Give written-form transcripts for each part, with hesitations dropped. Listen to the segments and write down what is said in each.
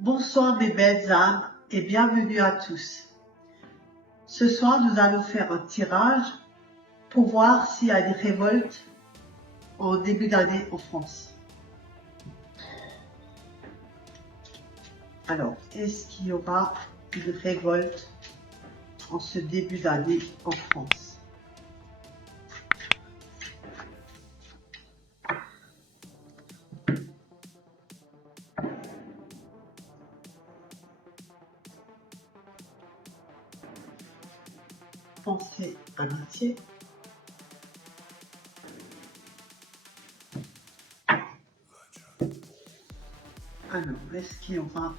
Bonsoir mes belles âmes et bienvenue à tous. Ce soir, nous allons faire un tirage pour voir s'il y a des révoltes en début d'année en France. Alors, est-ce qu'il y aura une révolte en ce début d'année en France? Pensez amitié. Alors, est-ce qu'il y aura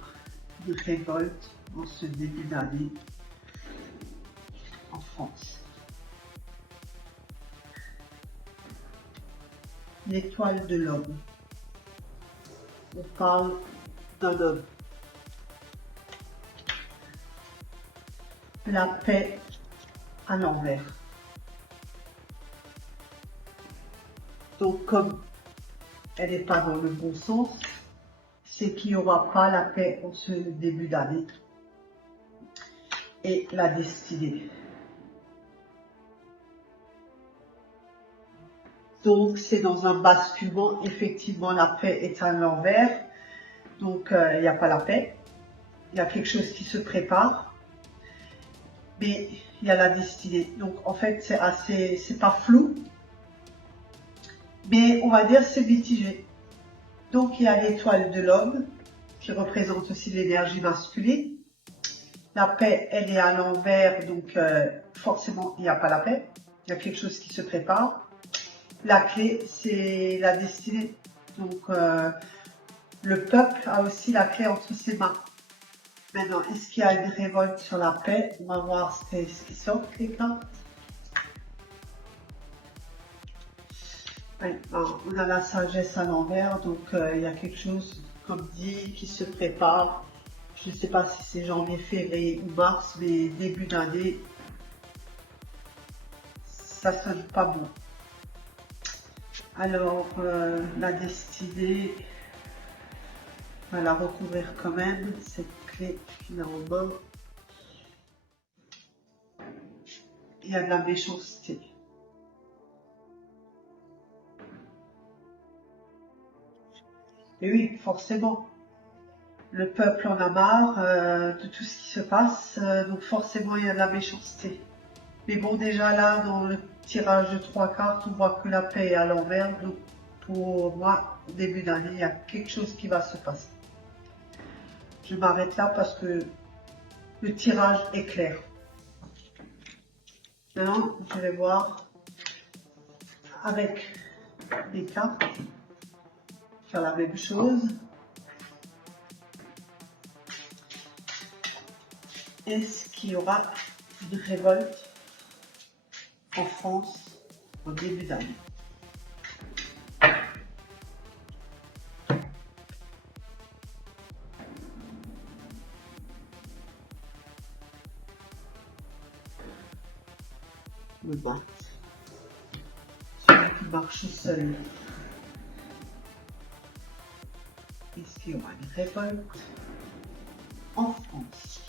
une révolte en ce début d'année en France? L'étoile de l'homme. On parle d'un homme. La paix à l'envers. Donc, comme elle n'est pas dans le bon sens, c'est qu'il n'y aura pas la paix en ce début d'année. Et la destinée. Donc, c'est dans un basculement. Effectivement, la paix est à l'envers. Donc, il n'y a pas la paix. Il y a quelque chose qui se prépare. Mais il y a la destinée. Donc, en fait, c'est pas flou. Mais on va dire c'est mitigé. Donc, il y a l'étoile de l'homme, qui représente aussi l'énergie masculine. La paix, elle est à l'envers, donc forcément, il n'y a pas la paix. Il y a quelque chose qui se prépare. La clé, c'est la destinée. Donc, le peuple a aussi la clé entre ses mains. Maintenant, est-ce qu'il y a une révolte sur la paix? On va voir ce qui sort, les cartes. Ouais, on a la sagesse à l'envers, donc il y a quelque chose, comme dit, qui se prépare. Je ne sais pas si c'est janvier, février ou mars, mais début d'année, ça sonne pas bon. Alors, la destinée, on va la recouvrir quand même, cette clé qu'il a en main. Il y a de la méchanceté. Et oui, forcément, le peuple en a marre de tout ce qui se passe, donc forcément il y a de la méchanceté. Mais bon, déjà là, dans le tirage de 3 cartes, on voit que la paix est à l'envers, donc pour moi, au début d'année, il y a quelque chose qui va se passer. Je m'arrête là parce que le tirage est clair. Maintenant, je vais voir avec les cartes, faire la même chose. Est-ce qu'il y aura une révolte en France au début d'année? Le bat, celui qui marche seul. Est-ce qu'il y aura une révolte en France?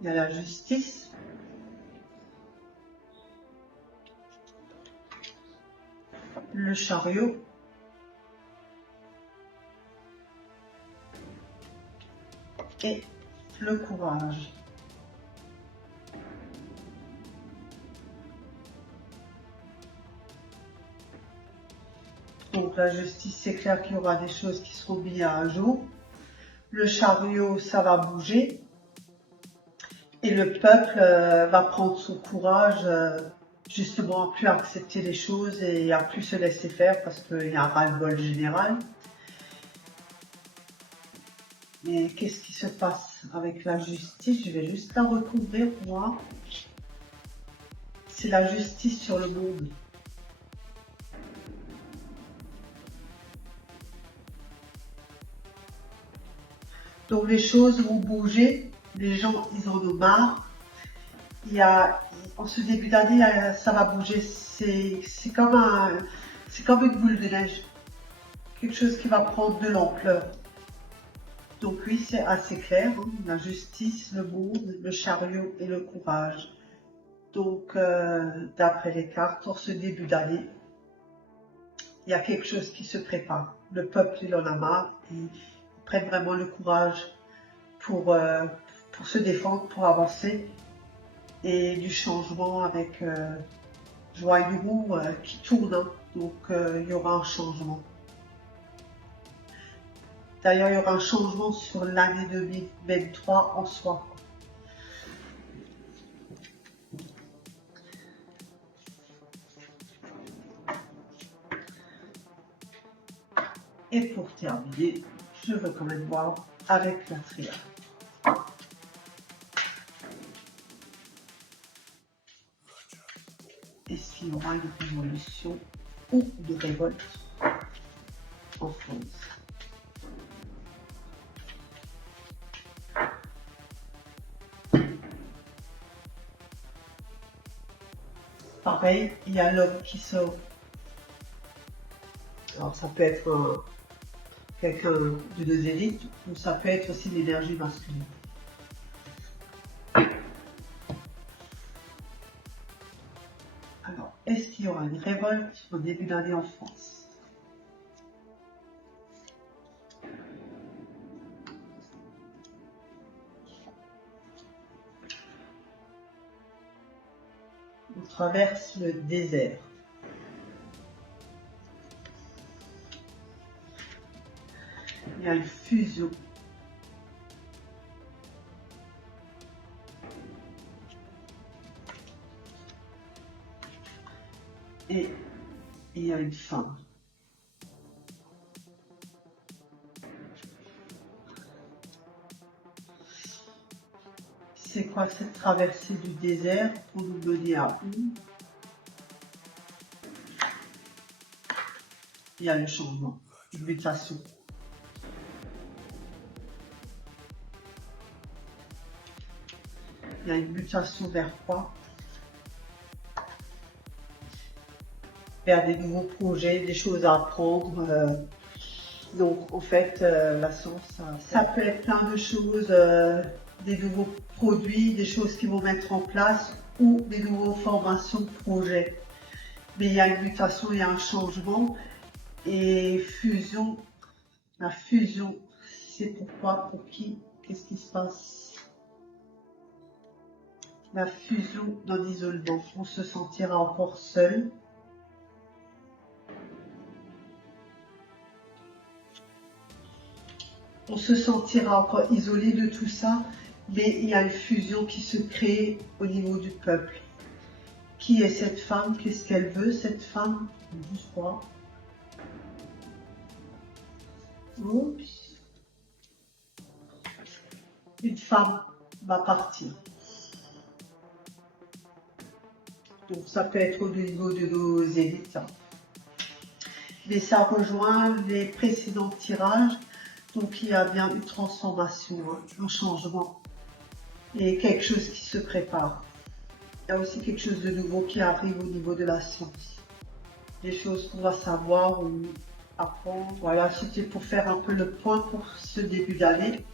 Il y a la justice. Le chariot. Et le courage. Donc la justice, c'est clair qu'il y aura des choses qui seront mises à jour. Le chariot, ça va bouger. Et le peuple va prendre son courage justement à plus accepter les choses et à plus se laisser faire parce qu'il y a un ras-le-bol général. Mais qu'est-ce qui se passe avec la justice? Je vais juste la recouvrir pour voir. C'est la justice sur le monde. Donc les choses vont bouger, les gens ils en ont marre en ce début d'année, ça va bouger. C'est comme une boule de neige. Quelque chose qui va prendre de l'ampleur. Donc oui, c'est assez clair, hein. La justice, le monde, le chariot et le courage. Donc, d'après les cartes, en ce début d'année, il y a quelque chose qui se prépare. Le peuple, il en a marre. Ils prennent vraiment le courage pour se défendre, pour avancer. Et du changement avec joie et roue qui tourne, hein. Donc, il y aura un changement. D'ailleurs, il y aura un changement sur l'année 2023 en soi. Et pour terminer, je veux quand même voir avec la triade. Est-ce qu'il y aura une révolution ou une révolte en France? Pareil, il y a l'homme qui sort. Alors ça peut être quelqu'un de deux élites ou ça peut être aussi l'énergie masculine. Alors, est-ce qu'il y aura une révolte au début d'année en France? On traverse le désert. Il y a une fusion. Et il y a une fin. C'est quoi cette traversée du désert pour nous mener à où? Il y a le changement, une mutation. Il y a une mutation vers quoi? Vers des nouveaux projets, des choses à apprendre. Donc en fait, la science, ça peut être plein de choses, des nouveaux produits, des choses qu'ils vont mettre en place ou des nouvelles formations, projets. Mais il y a une mutation, il y a un changement et fusion. La fusion, c'est pourquoi, pour qui, qu'est-ce qui se passe? La fusion dans l'isolement, on se sentira encore seul. On se sentira encore isolé de tout ça, mais il y a une fusion qui se crée au niveau du peuple. Qui est cette femme? Qu'est-ce qu'elle veut, cette femme? Juste voir. Oups. Une femme va partir. Donc ça peut être au niveau de nos élites. Mais ça rejoint les précédents tirages. Donc il y a bien une transformation, hein, un changement. Et quelque chose qui se prépare. Il y a aussi quelque chose de nouveau qui arrive au niveau de la science. Des choses qu'on va savoir ou apprendre. Voilà, c'était pour faire un peu le point pour ce début d'année.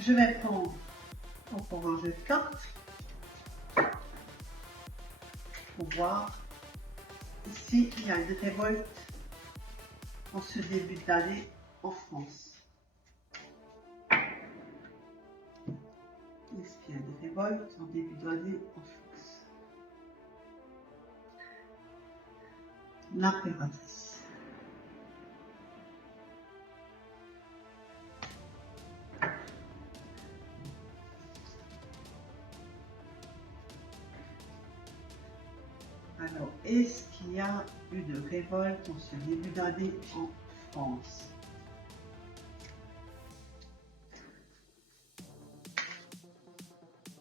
Je vais prendre encore un jeu de cartes pour voir s'il y a une révolte en ce début d'année en France. Est-ce qu'il y a une révolte en début d'année en France? L'impératrice. Alors, est-ce qu'il y a une révolte en ce début d'année en France?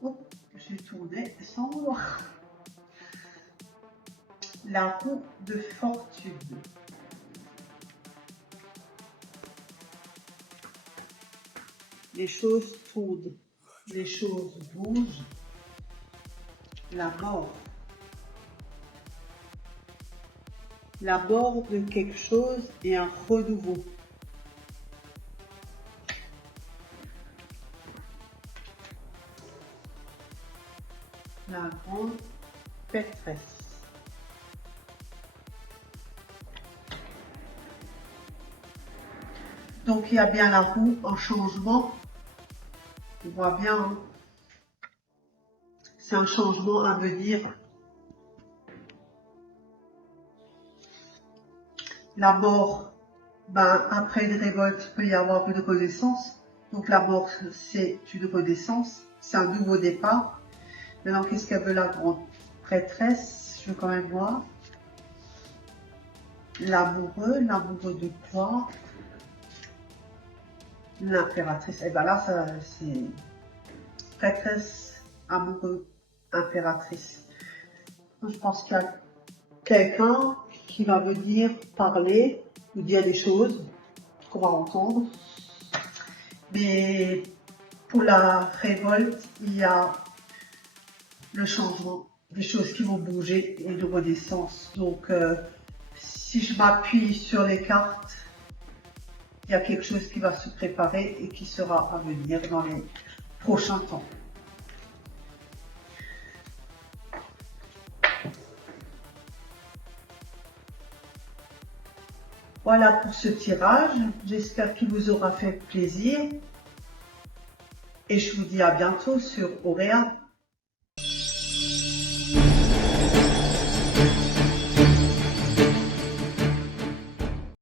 Oh, j'ai tourné sans voir. La roue de fortune. les choses tournent, les choses bougent, la mort. La mort de quelque chose et un renouveau. La grande pétresse. Donc il y a bien la roue en changement. On voit bien, hein. C'est un changement à venir. La mort, ben, après une révolte, il peut y avoir une renaissance. Donc la mort, c'est une renaissance, c'est un nouveau départ. Maintenant, qu'est-ce qu'elle veut la grande prêtresse? Je veux quand même voir. L'amoureux de quoi? L'impératrice. Et ben là, ça, c'est prêtresse, amoureux, impératrice. Je pense qu'il y a quelqu'un qui va venir parler ou dire des choses qu'on va entendre. Mais pour la révolte, il y a le changement, des choses qui vont bouger et de renaissance. Donc, si je m'appuie sur les cartes, il y a quelque chose qui va se préparer et qui sera à venir dans les prochains temps. Voilà pour ce tirage. J'espère qu'il vous aura fait plaisir. Et je vous dis à bientôt sur Auréa.